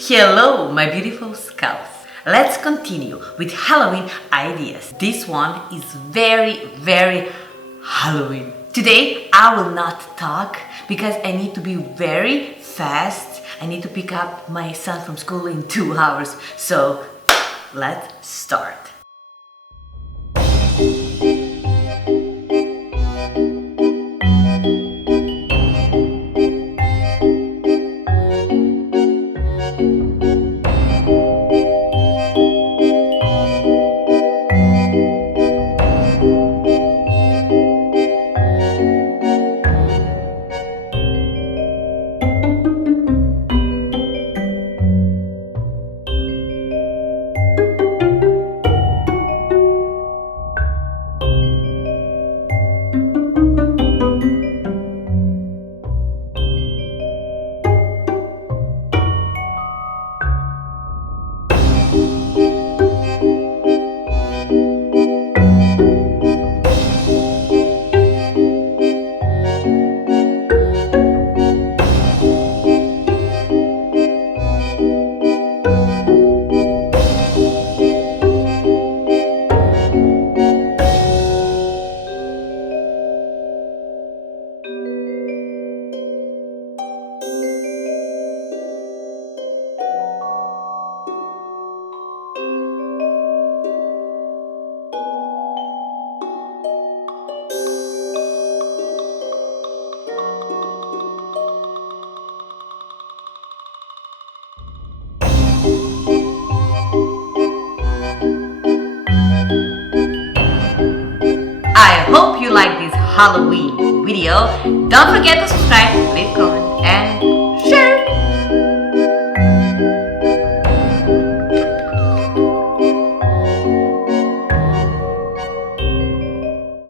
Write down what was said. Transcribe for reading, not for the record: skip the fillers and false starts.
Hello, my beautiful scouts. Let's continue with Halloween ideas. This one is very Halloween. Today I will not talk because I need to be very fast. I need to pick up my son from school in 2 hours. So let's start. I hope you like this Halloween video. Don't forget to subscribe, leave comments.